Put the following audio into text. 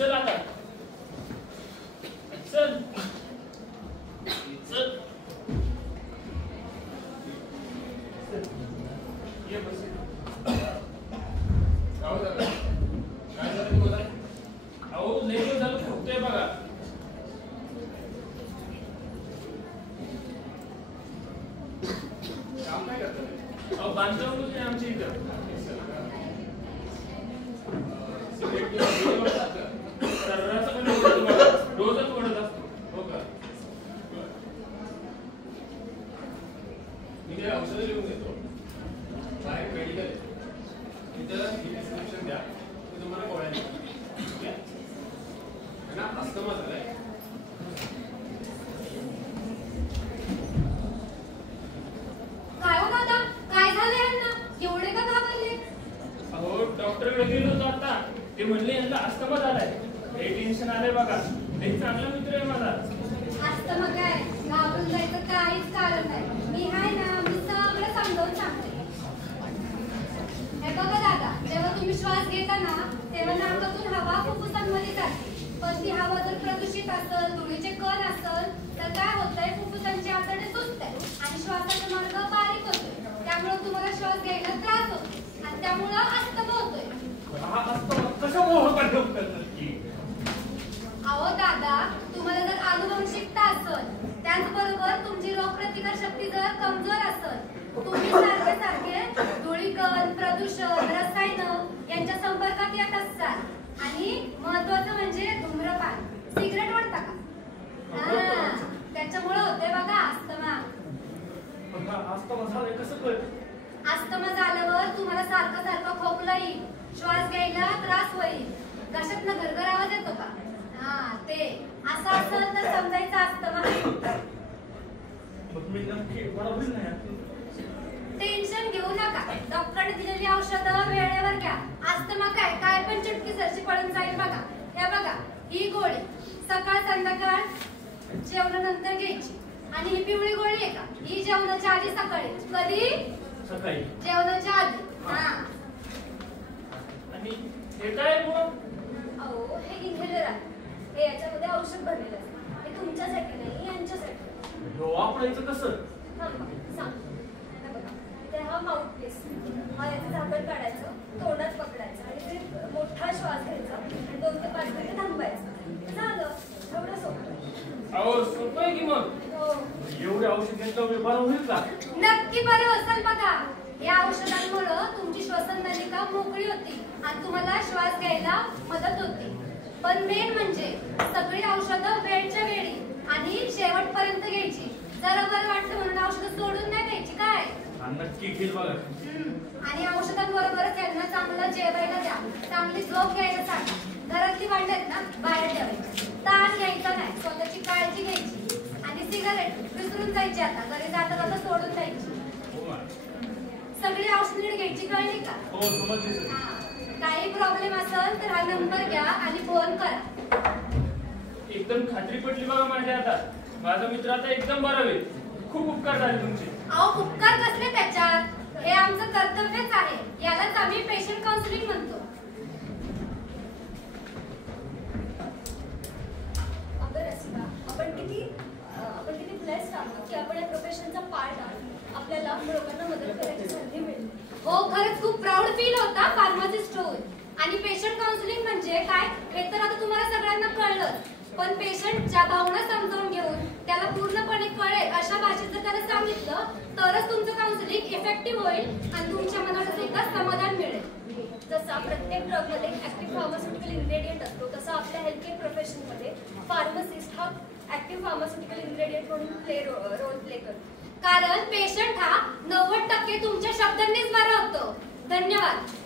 चल आता चल चल ये बस काय झालं तुला? अहो लय दिवस झालं खोकतोय बघा. काम काय करतात? अहो बांधकाम आहे आमच्या इथं. रोजच ओढत असतो. हो का? मी ते औषधं लिहून देतो. बाहेर मेडिकल आहे तिथं प्रिस्क्रिप्शन द्या. मी तुम्हाला गोळ्या देतो. ना अस्थमा झालाय. काय हो दादा, काय झालं यांना? एवढे का घाबरले? अहो डॉक्टरकडे गेलो होतो आता. ते म्हणले यांना अस्थमा झालाय. हे टेन्शन आलंय बघा. ते चांगला मित्र आहे माझा. अस्थमा काय? घाबरून जायचं काहीच कारण नाही. मी आहे ना, मी सगळं समजावून सांगते. हे बघा दादा, जेव्हा तुम्ही श्वास घेता ना तेव्हा नाकातून हवा फुफ्फुसांमध्ये जाते. पण ती हवा जर प्रदूषित असेल, धुळीचे कण असेल तर काय होतंय, फुफ्फुसांची आतडे सुटते आणि श्वासाचा मार्ग बारीक होतो. त्यामुळे तुम्हाला श्वास घ्यायला त्रास होतो आणि त्यामुळे अस्थमा होतोय. हा अस्थमा कसा मोह करतात की? अहो दादा, तुम्हाला जर आनुवंशिकता असेल, त्याचबरोबर तुमची रोगप्रतिकार शक्ती जर कमजोर असेल, तुम्ही सारखे सारखे धुळीकण, प्रदूषण, रसायनं यांच्या संपर्कात येत असाल आणि महत्वाचं म्हणजे धूम्रपान, सिगरेट ओढता का? त्याच्यामुळे होते बघा अस्थमा. अस्थमा झालाय कसं कळत? अस्थमा झाल्यावर तुम्हाला सारखं सारखं खोकला येईल, श्वास घ्यायला त्रास होईल, घशातनं घरघर आवाज येतो का? हा ते असं असेल तर समजायचं अस्थमा. टेन्शन घेऊ नका. डॉक्टरने दिलेली औषधं वेळेवर घ्या. अस्थमा काय काय पण चुटकी सरशी पडून जाईल बघा. हे बघा, ही गोळी सकाळ संध्याकाळ जेवणानंतर घ्यायची. आणि ही पिवळी गोळी आहे का, ही जेवणाच्या आधी सकाळी. कधी? सकाळी जेवणाच्या आधी. हा. आणि हे काय मग? अहो हे इन्हेलर आहे. हे याच्यामध्ये औषध भरलेलं आहे. हे तुमच्यासाठी नाही, यांच्यासाठी. वापरायचं कसं? सांग. हा माउथ पीस, हा याचं झाकण काढायचं, तोंडात पकडायचं आणि ते मोठा श्वास घ्यायचा आणि 2 ते 5 मिनिटे थांबायचं. झालं. एवढं सोपं. अहो सोपं आहे की मग? हो. एवढे औषध घेतल्यावर बरं होईल का? नक्की बरं असेल बघा. या औषधांमुळे तुमची श्वसन नलिका मोकळी होती आणि तुम्हाला श्वास घ्यायला मदत होती. पण मेन म्हणजे सगळी औषधं वेळच्या वेळी आणि शेवटपर्यंत घ्यायची. जरा बरं वाटलं म्हणून औषधं सोडून नाही घ्यायची. काय? नक्की घेईल बघा. आणि औषधांबरोबरच यांना चांगलं जेवायला द्या, चांगली झोप घ्यायला सांगा. घरातली भांडी आहेत ना बाहेर ठेवायची. ताण घ्यायचा नाही, स्वतःची काळजी घ्यायची. आणि सिगारेट विसरून जायची. आता घरी जाता जाता सोडून जायची. सगळी औषधं नीट घ्यायची. कळली का? हो समजली सर. काही प्रॉब्लेम असेल तर हा नंबर घ्या आणि फोन करा. एकदम खात्री पटली बघा माझ्या. आता माझा मित्र आता एकदम बरा होईल. खूप उपकार झाले तुमचे. अहो उपकार कसले त्याच्यात? हे आमचं कर्तव्यच आहे. यालाच आम्ही पेशंट काउन्सिलिंग म्हणतो. अगं रसिका, आपण किती ब्लेस्ड आहोत की आपण या प्रोफेशनचा पार्ट आहोत. आपल्याला लोकांना मदत करायची संधी मिळते. हो खरंच खूप प्राऊड फील होता फार्मासिस्ट होऊन. आणि पेशंट काउन्सिलिंग म्हणजे काय हे तर आता तुम्हाला सगळ्यांना कळलंच. पण पेशंटच्या भावना समजावून घेऊन त्याला पूर्णपणे कळेल अशा भाषेत जर त्याला सांगितलं तरच तुमचं काउन्सिलिंग इफेक्टिव्ह होईल आणि तुमच्या मनाला सुद्धा समाधान मिळेल. जसा प्रत्येक ड्रगमध्ये ऍक्टिव्ह फार्मास्युटिकल इन्ग्रेडियंट असतो, तसा आपल्या हेल्थकेअर प्रोफेशनमध्ये फार्मासिस्ट हा ऍक्टिव्ह फार्मास्युटिकल इन्ग्रेडियंट म्हणून रोल प्ले करतो. कारण पेशंट हा 90% तुमच्या शब्दांनीच बरा होतो. धन्यवाद.